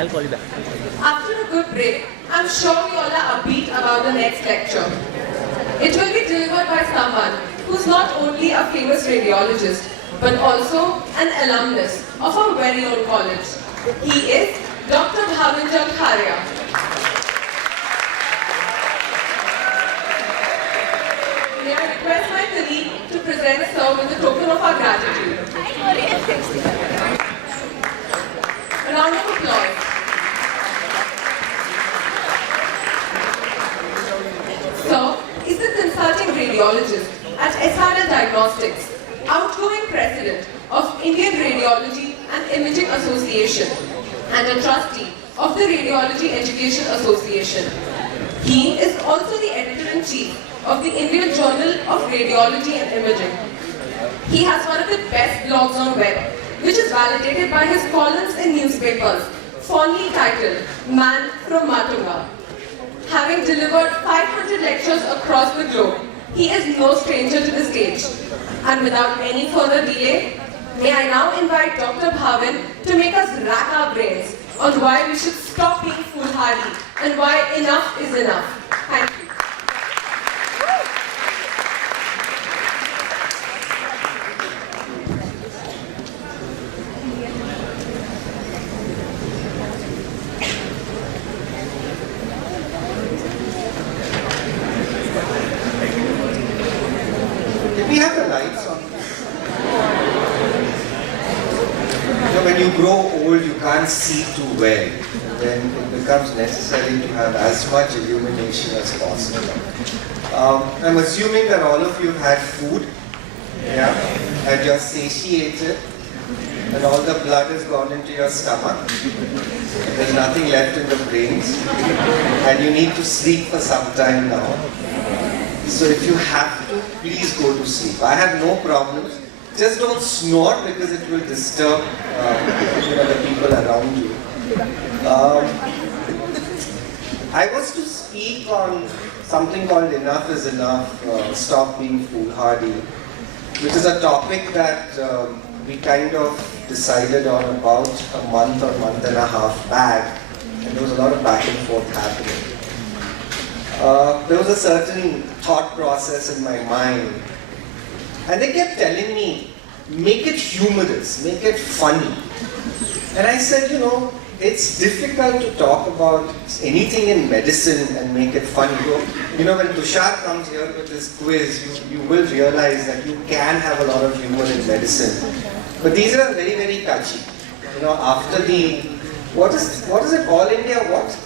I'll call you back. After a good break, I'm sure we all are upbeat about the next lecture. It will be delivered by someone who's not only a famous radiologist, but also an alumnus of our very own college. He is Dr. Bhavin Jankharia. May I request my colleague to present sir with a token of our gratitude. A round of applause. Sir is the consulting radiologist at SRL Diagnostics, outgoing president of Indian Radiology and Imaging Association, and a trustee of the Radiology Education Association. He is also the editor-in-chief of the Indian Journal of Radiology and Imaging. He has one of the best blogs on web, which is validated by his columns in newspapers, fondly titled Man from Matunga. Having delivered 500 lectures across the globe, he is no stranger to the stage. And without any further delay, may I now invite Dr. Bhavin to make us rack our brains on why we should stop being foolhardy and why enough is enough. Thank you. We have the lights on. When you grow old, you can't see too well. Then it becomes necessary to have as much illumination as possible. I'm assuming that all of you have had food, yeah, and you're satiated, and all the blood has gone into your stomach. There's nothing left in the brains, and you need to sleep for some time now. So if you have to, please go to sleep. I have no problems. Just don't snore because it will disturb the people around you. I was to speak on something called Enough is Enough, Stop Being Foolhardy, which is a topic that we kind of decided on about a month or month and a half back, and there was a lot of back and forth happening. There was a certain thought process in my mind, and they kept telling me, make it humorous, make it funny. And I said, it's difficult to talk about anything in medicine and make it funny. When Tushar comes here with this quiz, you will realize that you can have a lot of humor in medicine. But these are very, very touchy. After the, what is it, All India what?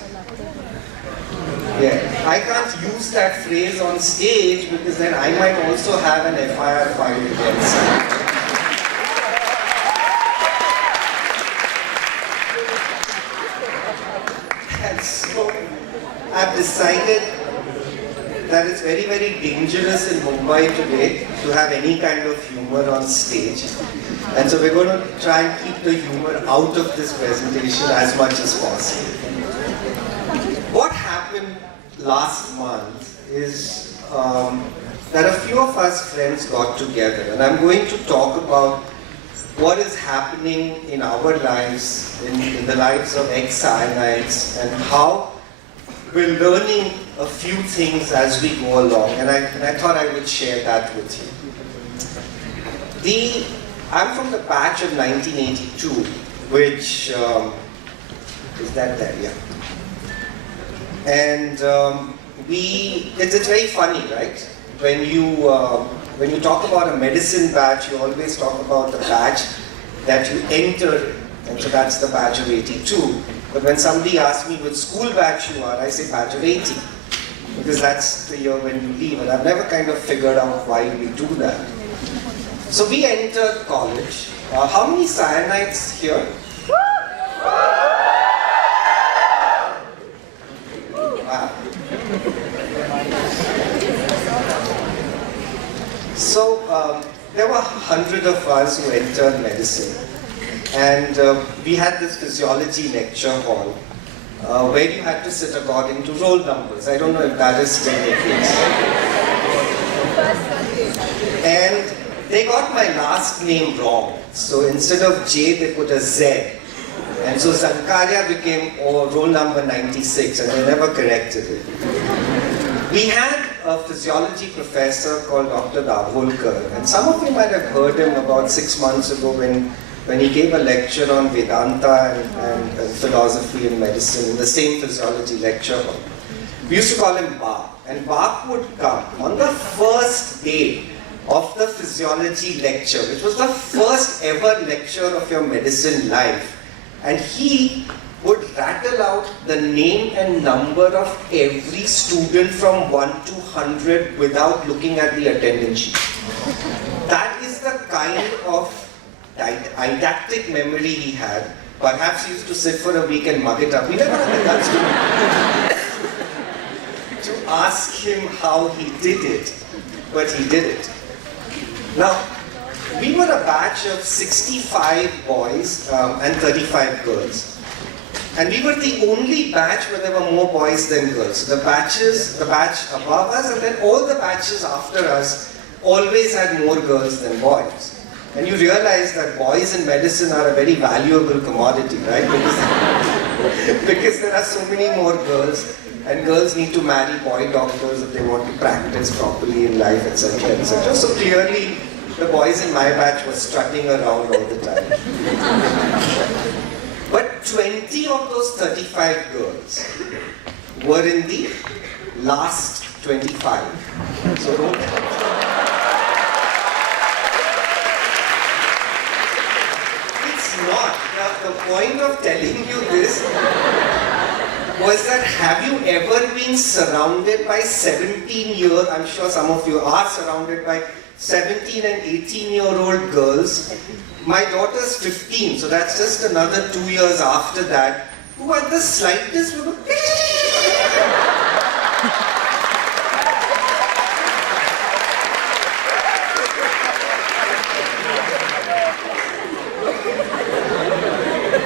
Yeah, I can't use that phrase on stage because then I might also have an FIR filed against me. And so I've decided that it's very, very dangerous in Mumbai today to have any kind of humor on stage. And so we're going to try and keep the humor out of this presentation as much as possible. What happened last month is that a few of us friends got together, and I'm going to talk about what is happening in our lives, in the lives of ex-cyanites, and how we're learning a few things as we go along, and I thought I would share that with you. I'm from the batch of 1982, which, is that there? Yeah. And it's very funny, right? When you talk about a medicine batch, you always talk about the batch that you enter in. And so that's the batch of 82. But when somebody asks me which school batch you are, I say batch of 80. Because that's the year when you leave. And I've never kind of figured out why we do that. So we entered college. How many cyanites here? Wow. So there were 100 of us who entered medicine, and we had this physiology lecture hall where you had to sit according to roll numbers. I don't know if that is still the case. And they got my last name wrong. So instead of J, they put a Z. And so Jankharia became roll number 96 and they never corrected it. We had a physiology professor called Dr. Dabholkar, and some of you might have heard him about 6 months ago when he gave a lecture on Vedanta and philosophy and medicine in the same physiology lecture hall. We used to call him Bach, and Bach would come on the first day of the physiology lecture, which was the first ever lecture of your medicine life, and he would rattle out the name and number of every student from 1 to 100 without looking at the attendance sheet. That is the kind of didactic memory he had. Perhaps he used to sit for a week and mug it up. We never had the guts to ask him how he did it, but he did it. Now, we were a batch of 65 boys and 35 girls. And we were the only batch where there were more boys than girls. So the batch above us and then all the batches after us always had more girls than boys. And you realize that boys in medicine are a very valuable commodity, right? Because there are so many more girls, and girls need to marry boy doctors if they want to practice properly in life, etc., etc. So clearly, the boys in my batch were strutting around all the time. But 20 of those 35 girls were in the last 25. So don't... It's not. The point of telling you this was that have you ever been surrounded by 17-year, I'm sure some of you are surrounded by 17 and 18-year-old girls. My daughter's 15, so that's just another 2 years after that, who at the slightest would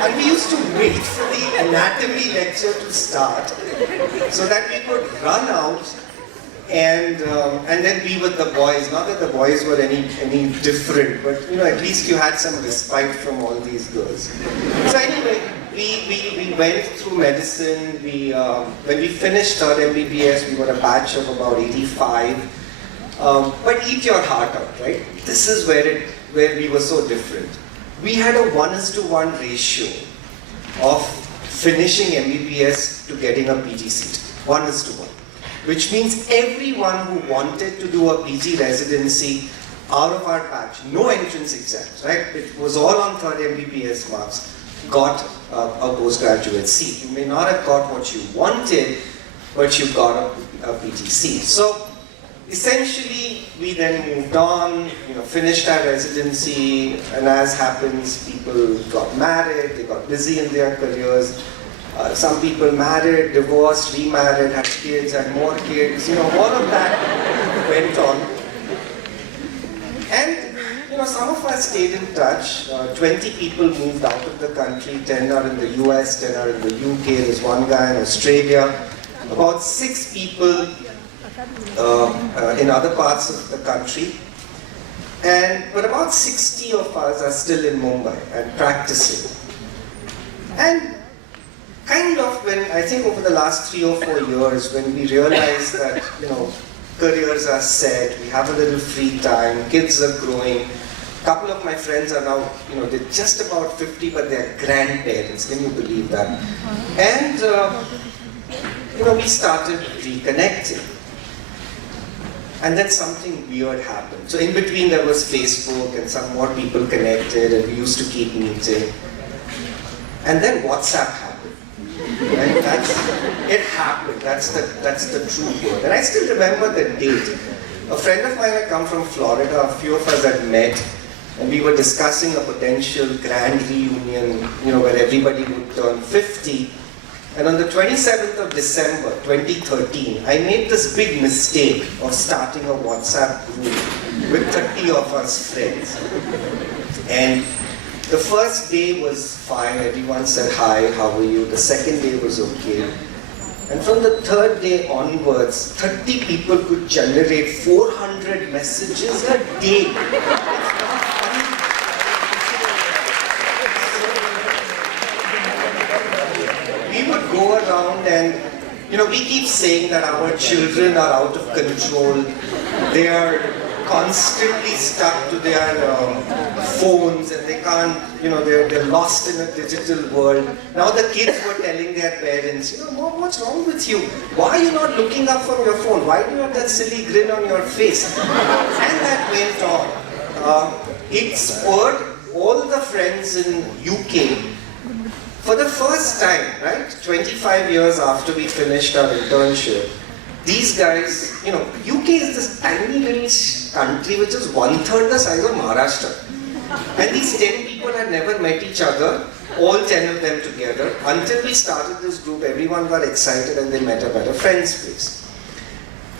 And we used to wait for the anatomy lecture to start so that we could run out and then be with the boys. Not that the boys were any different, but at least you had some respite from all these girls. So anyway, we went through medicine. When we finished our MBBS, we were a batch of about 85. But eat your heart out, right? This is where we were so different. We had a 1:1 ratio of finishing MBBS to getting a PG seat. 1:1. Which means everyone who wanted to do a PG residency out of our batch, no entrance exams, right? It was all on third MBBS marks, got a postgraduate seat. You may not have got what you wanted, but you got a PG seat. So essentially, we then moved on, finished our residency, and as happens, people got married, they got busy in their careers. Some people married, divorced, remarried, had kids, had more kids, all of that went on. And, some of us stayed in touch. 20 people moved out of the country, 10 are in the US, 10 are in the UK, there's one guy in Australia. About 6 people in other parts of the country. But about 60 of us are still in Mumbai and practicing. And kind of I think over the last 3 or 4 years, when we realized that, careers are set, we have a little free time, kids are growing. A couple of my friends are now, they're just about 50, but they're grandparents. Can you believe that? And, we started reconnecting. And then something weird happened. So in between there was Facebook and some more people connected and we used to keep meeting. And then WhatsApp happened. Right? It happened. That's the true word. And I still remember the date. A friend of mine had come from Florida. A few of us had met, and we were discussing a potential grand reunion, where everybody would turn 50. And on the 27th of December 2013, I made this big mistake of starting a WhatsApp group with 30 of us friends. And the first day was fine, everyone said hi, how are you? The second day was okay. And from the third day onwards, 30 people could generate 400 messages a day. and we keep saying that our children are out of control. They are constantly stuck to their phones and they can't, they're lost in a digital world. Now the kids were telling their parents, Mom, what's wrong with you? Why are you not looking up from your phone? Why do you have that silly grin on your face? And that went on. It spurred all the friends in UK. For the first time, right, 25 years after we finished our internship, these guys, UK is this tiny little country which is 1/3 the size of Maharashtra. And these 10 people had never met each other, all 10 of them together. Until we started this group, everyone got excited and they met up at a friend's place.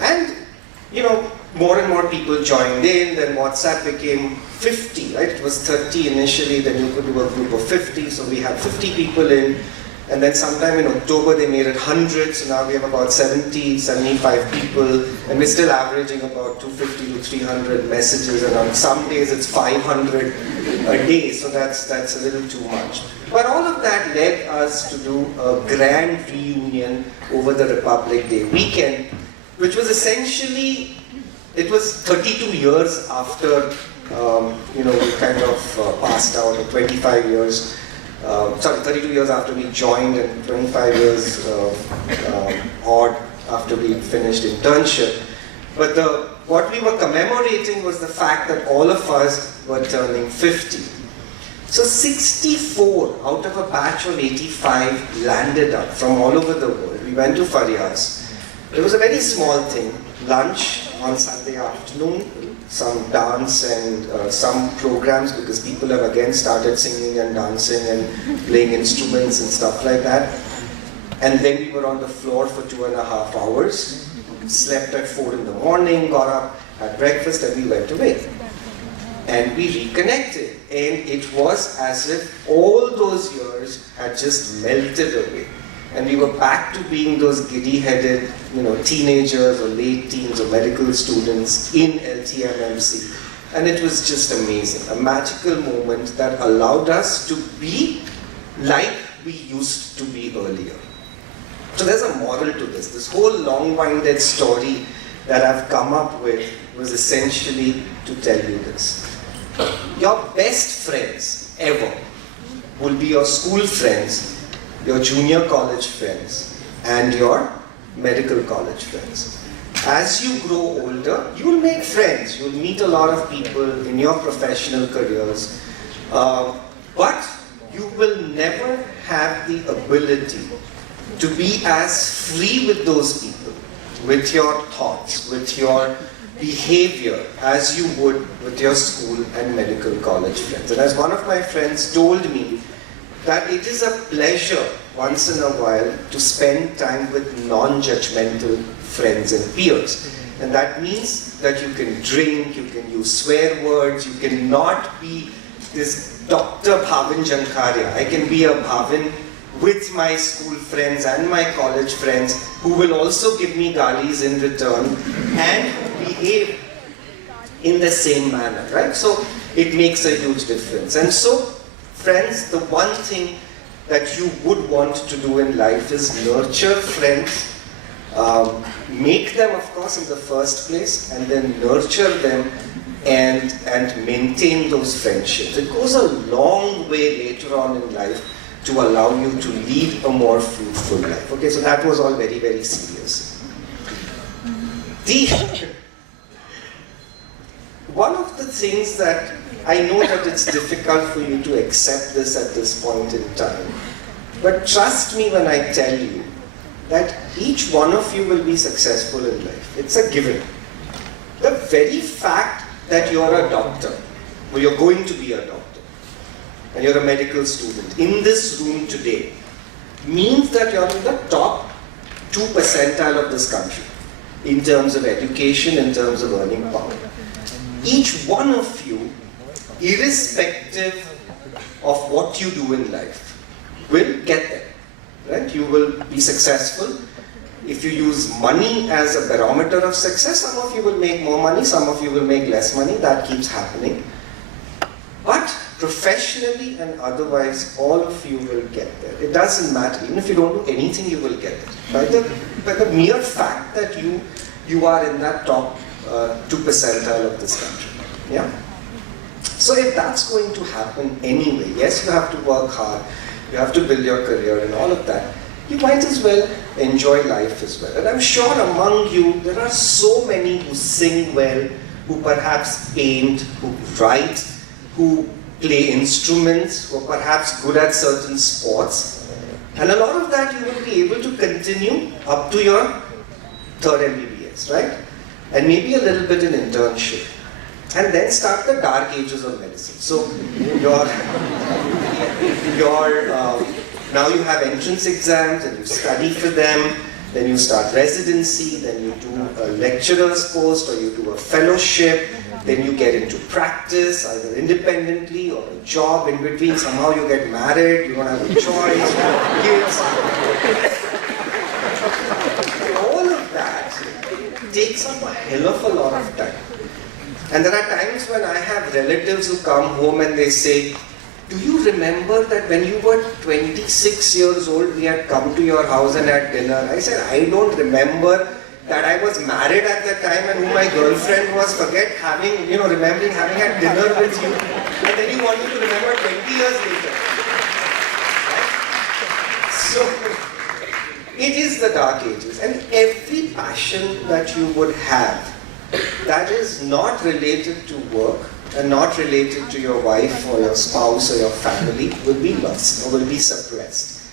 And, more and more people joined in, then WhatsApp became 50, right? It was 30 initially, then you could do a group of 50, so we had 50 people in. And then sometime in October they made it 100, so now we have about 70, 75 people, and we're still averaging about 250 to 300 messages, and on some days it's 500 a day, so that's a little too much. But all of that led us to do a grand reunion over the Republic Day weekend, which was essentially, it was 32 years after, we kind of passed out, or 25 years. 32 years after we joined and 25 years odd after we finished internship. But what we were commemorating was the fact that all of us were turning 50. So 64 out of a batch of 85 landed up from all over the world. We went to Faryaz. It was a very small thing, lunch on Sunday afternoon, some dance and some programs, because people have again started singing and dancing and playing instruments and stuff like that. And then we were on the floor for 2.5 hours, slept at 4 in the morning, got up, had breakfast, and we went away. And we reconnected, and it was as if all those years had just melted away. And we were back to being those giddy-headed, teenagers or late teens or medical students in LTMMC. And it was just amazing, a magical moment that allowed us to be like we used to be earlier. So there's a moral to this. This whole long-winded story that I've come up with was essentially to tell you this. Your best friends ever will be your school friends, your junior college friends, and your medical college friends. As you grow older, you'll make friends, you'll meet a lot of people in your professional careers, but you will never have the ability to be as free with those people, with your thoughts, with your behavior, as you would with your school and medical college friends. And as one of my friends told me, that it is a pleasure once in a while to spend time with non-judgmental friends and peers. And that means that you can drink, you can use swear words, you cannot be this Dr. Bhavin Jankharia. I can be a Bhavin with my school friends and my college friends who will also give me galis in return and behave in the same manner, right? So it makes a huge difference. And so, friends, the one thing that you would want to do in life is nurture friends, make them, of course, in the first place, and then nurture them and maintain those friendships. It goes a long way later on in life to allow you to lead a more fruitful life. Okay, so that was all very, very serious. One of the things that I know that it's difficult for you to accept this at this point in time, but trust me when I tell you that each one of you will be successful in life. It's a given. The very fact that you're a doctor, or you're going to be a doctor, and you're a medical student in this room today, means that you're in the top 2 percentile of this country in terms of education, in terms of earning power. Each one of you, irrespective of what you do in life, will get there, right? You will be successful. If you use money as a barometer of success, some of you will make more money, some of you will make less money. That keeps happening. But Professionally and otherwise, all of you will get there. It doesn't matter. Even if you don't do anything, you will get there. By the mere fact that you are in that top 2 percentile of this country. Yeah? So if that's going to happen anyway, yes, you have to work hard, you have to build your career and all of that, you might as well enjoy life as well. And I'm sure among you, there are so many who sing well, who perhaps paint, who write, who play instruments, who are perhaps good at certain sports. And a lot of that you will be able to continue up to your 3rd MBBS, right? And maybe a little bit in internship. And then start the dark ages of medicine. So now you have entrance exams and you study for them, then you start residency, then you do a lecturer's post or you do a fellowship, then you get into practice, either independently or a job in between. Somehow you get married, you don't have a choice, you have kids. All of that takes up a hell of a lot of time. And there are times when I have relatives who come home and they say, do you remember that when you were 26 years old, we had come to your house and had dinner? I said, I don't remember that I was married at that time and who my girlfriend was, remembering having had dinner with you. And then you want me to remember 20 years later. Right? So, it is the dark ages. And every passion that you would have that is not related to work and not related to your wife or your spouse or your family will be lost or will be suppressed.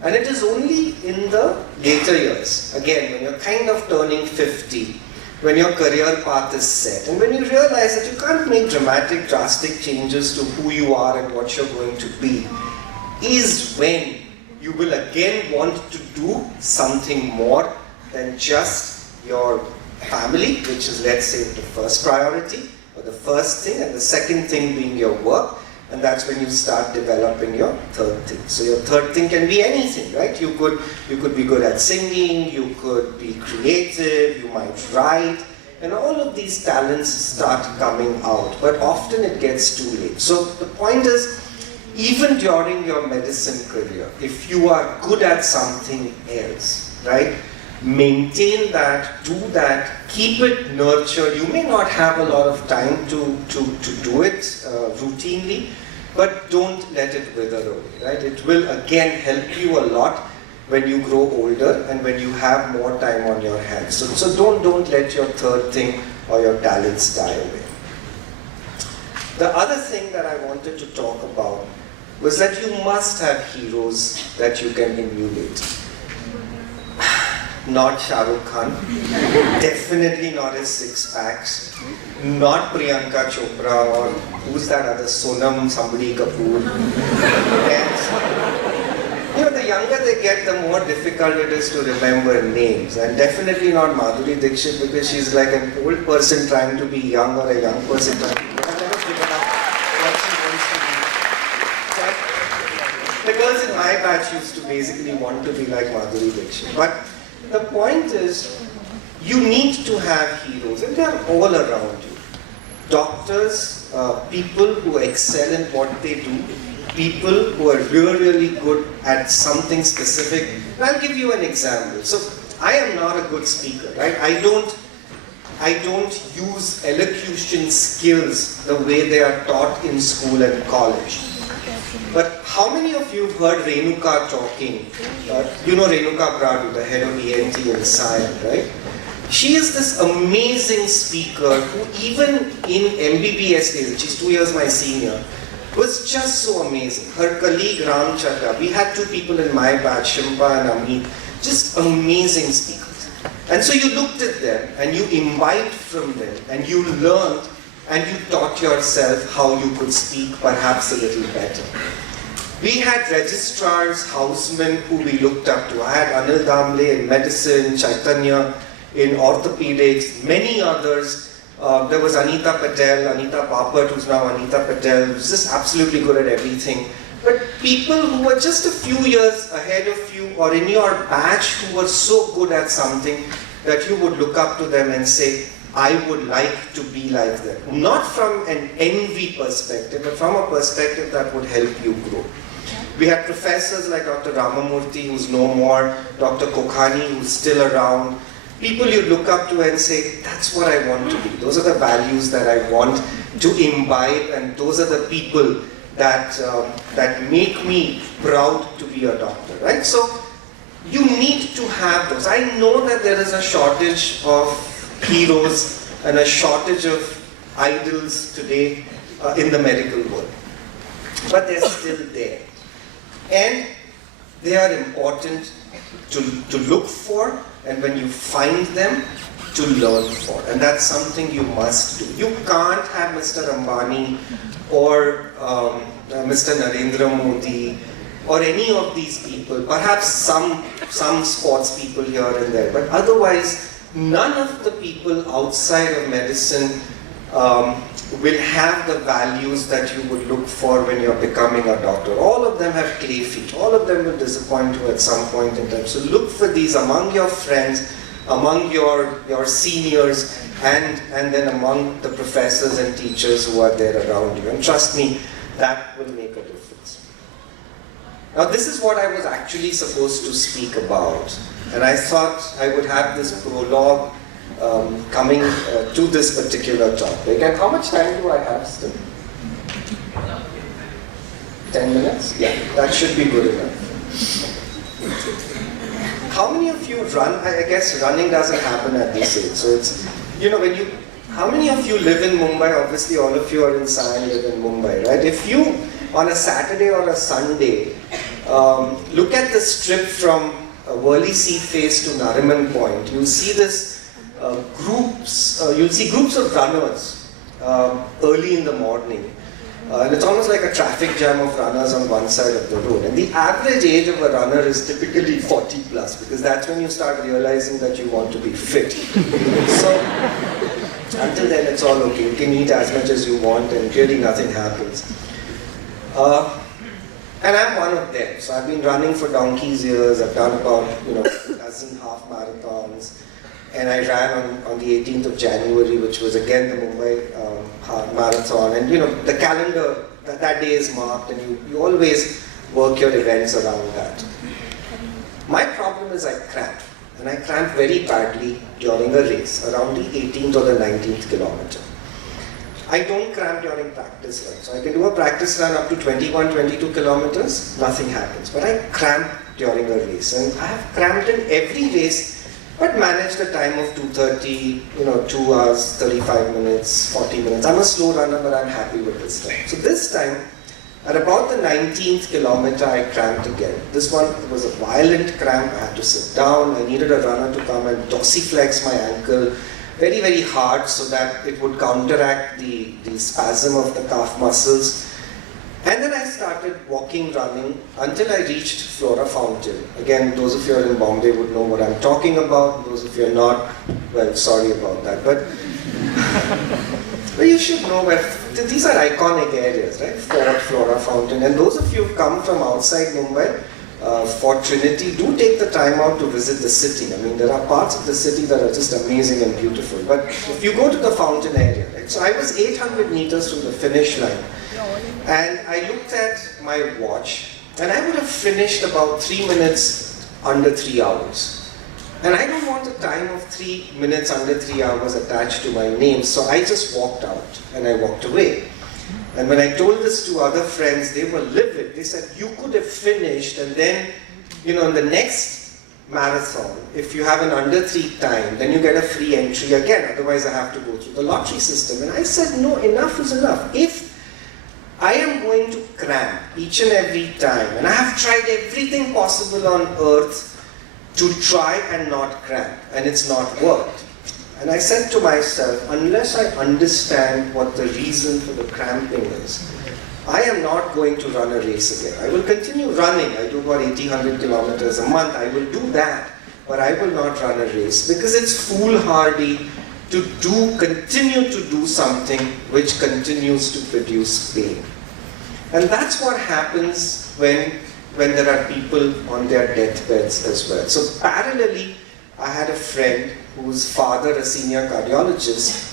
And it is only in the later years, again, when you're kind of turning 50, when your career path is set, and when you realize that you can't make dramatic, drastic changes to who you are and what you're going to be, is when you will again want to do something more than just your family, which is, let's say, the first priority, or the first thing, and the second thing being your work, and that's when you start developing your third thing. So your third thing can be anything, right? You could be good at singing, you could be creative, you might write, and all of these talents start coming out, but often it gets too late. So the point is, even during your medicine career, if you are good at something else, right? Maintain that, do that, keep it nurtured. You may not have a lot of time to do it routinely, but don't let it wither away, right? It will again help you a lot when you grow older and when you have more time on your hands. So don't let your third thing or your talents die away. The other thing that I wanted to talk about was that you must have heroes that you can emulate. Not Shah Rukh Khan, definitely not his six packs, not Priyanka Chopra or who's that other Sonam, somebody Kapoor. And the younger they get, the more difficult it is to remember names, and definitely not Madhuri Dixit because she's like an old person trying to be young or a young person trying to be. I've never figured out what she wants to be. The girls in my batch used to basically want to be like Madhuri Dixit. But the point is, you need to have heroes, and they are all around you. Doctors, people who excel in what they do, people who are really good at something specific. And I'll give you an example. So, I am not a good speaker, right? I don't use elocution skills the way they are taught in school and college. But how many of you have heard Renuka talking? You know Renuka Bradu, the head of ENT in Sion, right? She is this amazing speaker who even in MBBS days, she's 2 years my senior, was just so amazing. Her colleague Ram Chadha, we had two people in my batch, Shimpa and Amit, just amazing speakers. And so you looked at them and you imbibed from them and you learned and you taught yourself how you could speak perhaps a little better. We had registrars, housemen who we looked up to. I had Anil Damle in medicine, Chaitanya in orthopedics, many others. There was Anita Bapat, who's now Anita Patel, who's just absolutely good at everything. But people who were just a few years ahead of you or in your batch who were so good at something that you would look up to them and say, I would like to be like them. Not from an envy perspective, but from a perspective that would help you grow. We had professors like Dr. Ramamurthy, who's no more, Dr. Kokhani, who's still around. People you look up to and say, that's what I want to be. Those are the values that I want to imbibe, and those are the people that, that make me proud to be a doctor, right? So you need to have those. I know that there is a shortage of heroes and a shortage of idols today in the medical world. But they're still there. And they are important to look for, and when you find them, to learn for. And that's something you must do. You can't have Mr. Ambani or Mr. Narendra Modi or any of these people, perhaps some sports people here and there, but otherwise, none of the people outside of medicine will have the values that you would look for when you're becoming a doctor. All of them have clay feet. All of them will disappoint you at some point in time. So look for these among your friends, among your seniors, and then among the professors and teachers who are there around you. And trust me, that will make a difference. Now this is what I was actually supposed to speak about. And I thought I would have this prologue coming to this particular topic. And how much time do I have still? 10 minutes? Yeah, that should be good enough. How many of you run? I guess running doesn't happen at this age. So it's, how many of you live in Mumbai? Obviously all of you are in Sion, live in Mumbai, right? If you, on a Saturday or a Sunday, look at the strip from Worli Sea Face to Nariman Point, you'll see this you'll see groups of runners early in the morning. And it's almost like a traffic jam of runners on one side of the road. And the average age of a runner is typically 40 plus, because that's when you start realizing that you want to be fit. So until then it's all okay. You can eat as much as you want and really nothing happens. And I'm one of them. So I've been running for donkey's years. I've done about a dozen half marathons. And I ran on the 18th of January, which was again the Mumbai marathon. And the calendar, that day is marked, and you always work your events around that. My problem is I cramp. And I cramp very badly during a race, around the 18th or the 19th kilometer. I don't cramp during practice run. So I can do a practice run up to 21, 22 kilometers, nothing happens. But I cramp during a race. And I have cramped in every race, but managed a time of 2:30, 2 hours, 35 minutes, 40 minutes. I'm a slow runner, but I'm happy with this time. So this time, at about the 19th kilometer, I cramped again. This one was a violent cramp. I had to sit down. I needed a runner to come and dorsiflex my ankle very, very hard so that it would counteract the spasm of the calf muscles. And then I started walking, running, until I reached Flora Fountain. Again, those of you who are in Bombay would know what I'm talking about. Those of you who are not, well, sorry about that. But you should know where, these are iconic areas, right? Flora Fountain. And those of you who come from outside Mumbai, for Trinity, do take the time out to visit the city. I mean, there are parts of the city that are just amazing and beautiful. But if you go to the fountain area, right? So I was 800 meters from the finish line. And I looked at my watch, and I would have finished about 3 minutes under 3 hours. And I don't want a time of 3 minutes under 3 hours attached to my name, so I just walked out, and I walked away. And when I told this to other friends, they were livid. They said, you could have finished, and then, in the next marathon, if you have an under 3 time, then you get a free entry again, otherwise I have to go through the lottery system. And I said, no, enough is enough. If I am going to cramp each and every time, and I have tried everything possible on earth to try and not cramp, and it's not worked. And I said to myself, unless I understand what the reason for the cramping is, I am not going to run a race again. I will continue running. I do about 100 kilometers a month. I will do that, but I will not run a race, because it's foolhardy to continue to do something which continues to produce pain. And that's what happens when there are people on their deathbeds as well. So parallelly, I had a friend whose father, a senior cardiologist,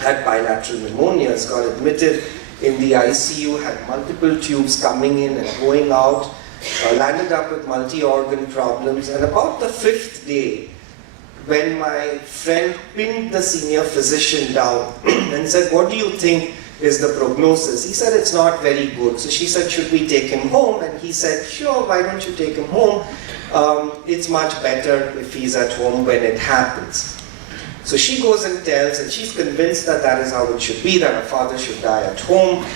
had bilateral pneumonias, got admitted in the ICU, had multiple tubes coming in and going out, landed up with multi-organ problems, and about the 5th day, when my friend pinned the senior physician down and said, "What do you think is the prognosis?" He said, "It's not very good." So she said, "Should we take him home?" And he said, "Sure, why don't you take him home? It's much better if he's at home when it happens." So she goes and tells, and she's convinced that that is how it should be, that her father should die at home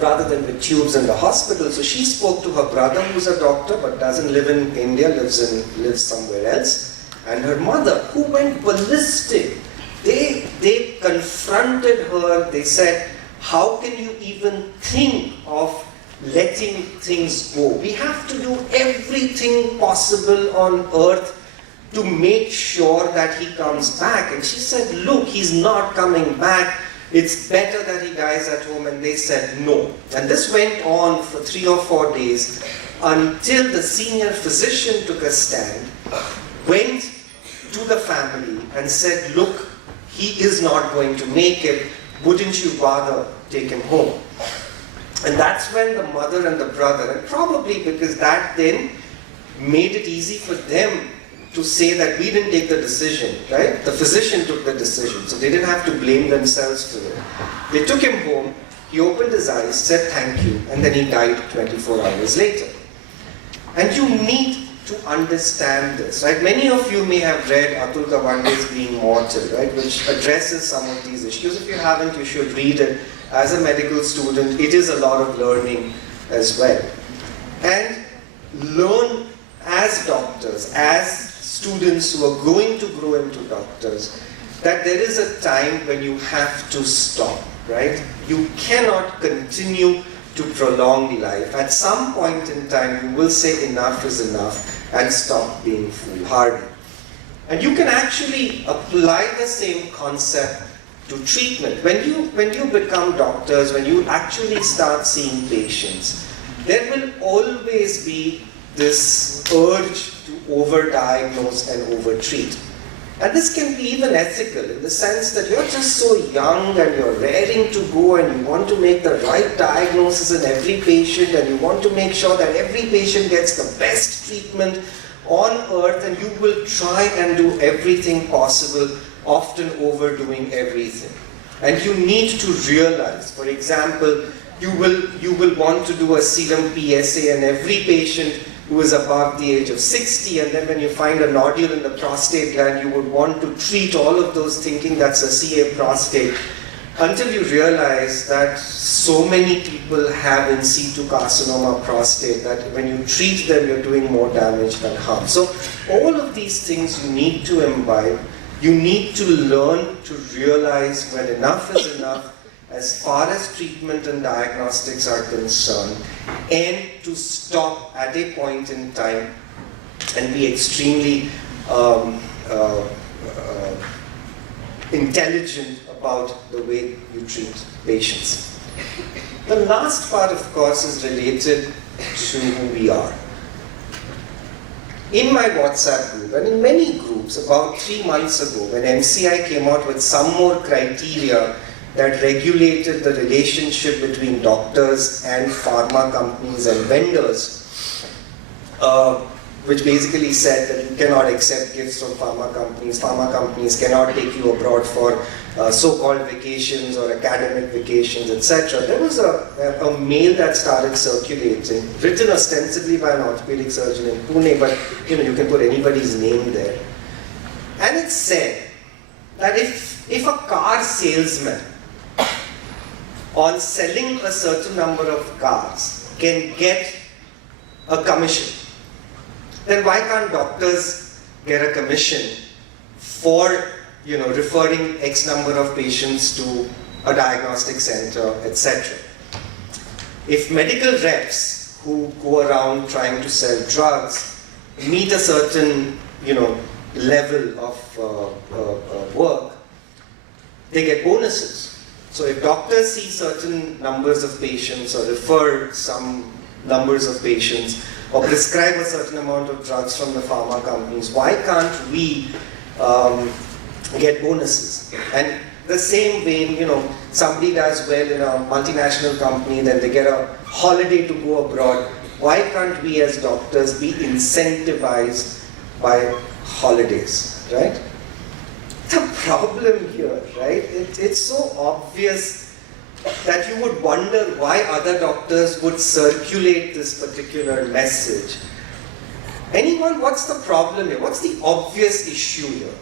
rather than with tubes in the hospital. So she spoke to her brother, who's a doctor but doesn't live in India, lives somewhere else, and her mother, who went ballistic. They confronted her. They said, "How can you even think of letting things go? We have to do everything possible on earth to make sure that he comes back." And she said, "Look, he's not coming back. It's better that he dies at home." And they said no. And this went on for 3 or 4 days until the senior physician took a stand, went to the family and said, "Look, he is not going to make it. Wouldn't you rather take him home?" And that's when the mother and the brother, and probably because that then made it easy for them to say that we didn't take the decision, right? The physician took the decision, so they didn't have to blame themselves for it. They took him home, he opened his eyes, said thank you, and then he died 24 hours later. And you need to understand this, right? Many of you may have read Atul Gawande's Being Mortal, right? Which addresses some of these issues. If you haven't, you should read it. As a medical student, it is a lot of learning as well. And learn as doctors, as students who are going to grow into doctors, that there is a time when you have to stop, right? You cannot continue to prolong life. At some point in time, you will say enough is enough and stop being foolhardy. And you can actually apply the same concept to treatment. When you become doctors, when you actually start seeing patients, there will always be this urge to overdiagnose and overtreat. And this can be even ethical in the sense that you're just so young and you're raring to go and you want to make the right diagnosis in every patient and you want to make sure that every patient gets the best treatment on earth, and you will try and do everything possible, often overdoing everything. And you need to realize, for example, you will want to do a serum PSA in every patient who is above the age of 60, and then when you find a nodule in the prostate gland, you would want to treat all of those thinking that's a CA prostate, until you realize that so many people have in situ carcinoma prostate that when you treat them, you're doing more damage than harm. So all of these things you need to imbibe. You need to learn to realize when enough is enough as far as treatment and diagnostics are concerned, and to stop at a point in time and be extremely intelligent about the way you treat patients. The last part, of course, is related to who we are. In my WhatsApp group, and in many groups, about 3 months ago, when MCI came out with some more criteria that regulated the relationship between doctors and pharma companies and vendors, which basically said that you cannot accept gifts from pharma companies cannot take you abroad for so-called vacations or academic vacations, etc. There was a mail that started circulating, written ostensibly by an orthopedic surgeon in Pune, but you can put anybody's name there. And it said that if a car salesman on selling a certain number of cars can get a commission, then why can't doctors get a commission for referring X number of patients to a diagnostic center, etc. If medical reps who go around trying to sell drugs meet a certain level of work, they get bonuses. So if doctors see certain numbers of patients or refer some numbers of patients or prescribe a certain amount of drugs from the pharma companies. Why can't we get bonuses? And the same way, somebody does well in a multinational company, then they get a holiday to go abroad. Why can't we as doctors be incentivized by holidays, right? The problem here, right? It's so obvious that you would wonder why other doctors would circulate this particular message. Anyone, what's the problem here? What's the obvious issue here?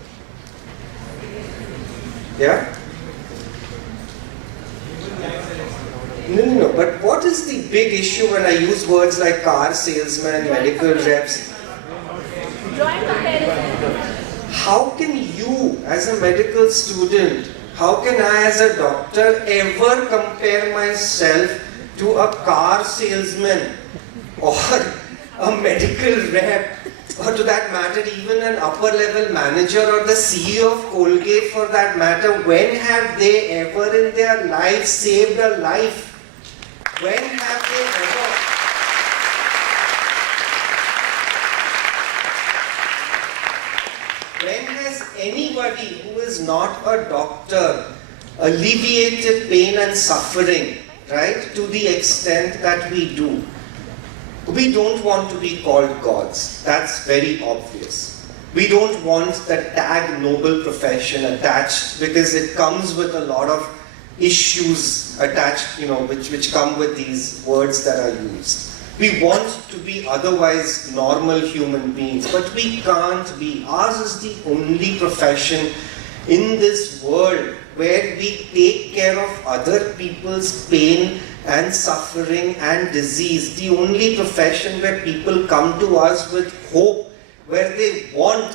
Yeah? No. But what is the big issue when I use words like car salesman, medical reps? Drawing comparison. How can you, as a medical student, how can I as a doctor ever compare myself to a car salesman or a medical rep, or to that matter even an upper level manager or the CEO of Colgate for that matter? When have they ever in their life saved a life? When have they ever? When has anybody who is not a doctor alleviated pain and suffering, right, to the extent that we do? We don't want to be called gods. That's very obvious. We don't want the tag noble profession attached because it comes with a lot of issues attached, which come with these words that are used. We want to be otherwise normal human beings, but we can't be. Ours is the only profession in this world where we take care of other people's pain and suffering and disease. The only profession where people come to us with hope, where they want,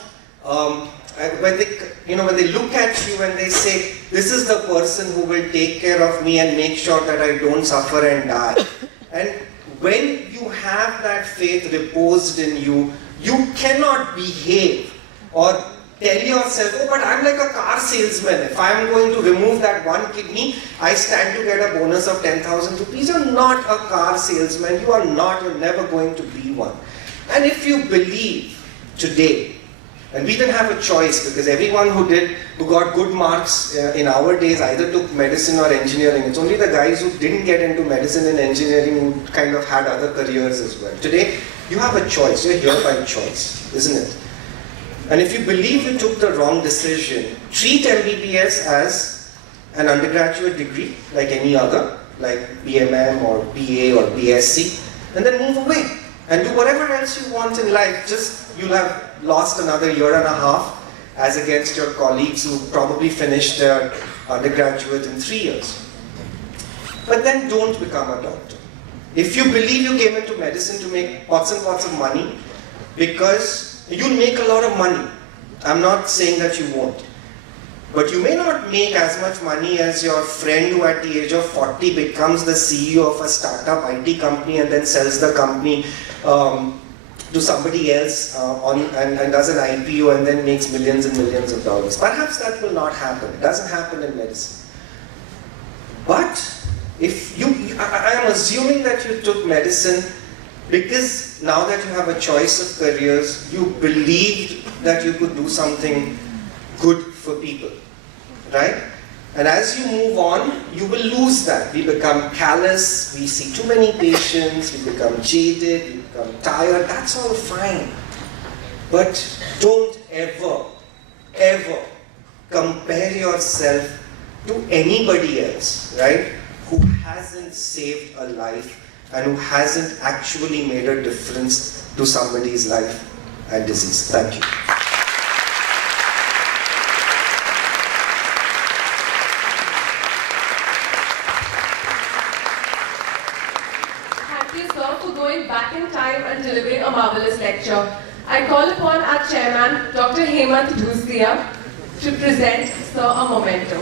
when they look at you and they say, this is the person who will take care of me and make sure that I don't suffer and die. And when you have that faith reposed in you, you cannot behave or tell yourself, oh, but I'm like a car salesman. If I'm going to remove that one kidney, I stand to get a bonus of 10,000 rupees. You're not a car salesman. You're never going to be one. And if you believe today, and we didn't have a choice because everyone who got good marks in our days either took medicine or engineering. It's only the guys who didn't get into medicine and engineering who kind of had other careers as well. Today, you have a choice. You're here by choice, isn't it? And if you believe you took the wrong decision, treat MBBS as an undergraduate degree like any other, like BMM or BA or BSc, and then move away and do whatever else you want in life. Just you'll have lost another year and a half as against your colleagues who probably finished their undergraduate in 3 years. But then don't become a doctor. If you believe you came into medicine to make pots and pots of money, because you'll make a lot of money. I'm not saying that you won't. But you may not make as much money as your friend who at the age of 40 becomes the CEO of a startup IT company and then sells the company to somebody else and does an IPO and then makes millions and millions of dollars. Perhaps that will not happen. It doesn't happen in medicine. But if I am assuming that you took medicine because now that you have a choice of careers, you believed that you could do something good for people, right? And as you move on, you will lose that. We become callous, we see too many patients, we become jaded, we become tired. That's all fine. But don't ever compare yourself to anybody else, right? Who hasn't saved a life and who hasn't actually made a difference to somebody's life and disease. Thank you. Thank you, sir, for going back in time and delivering a marvelous lecture. I call upon our chairman, Dr. Hemant Dhusdia, to present Sir a memento.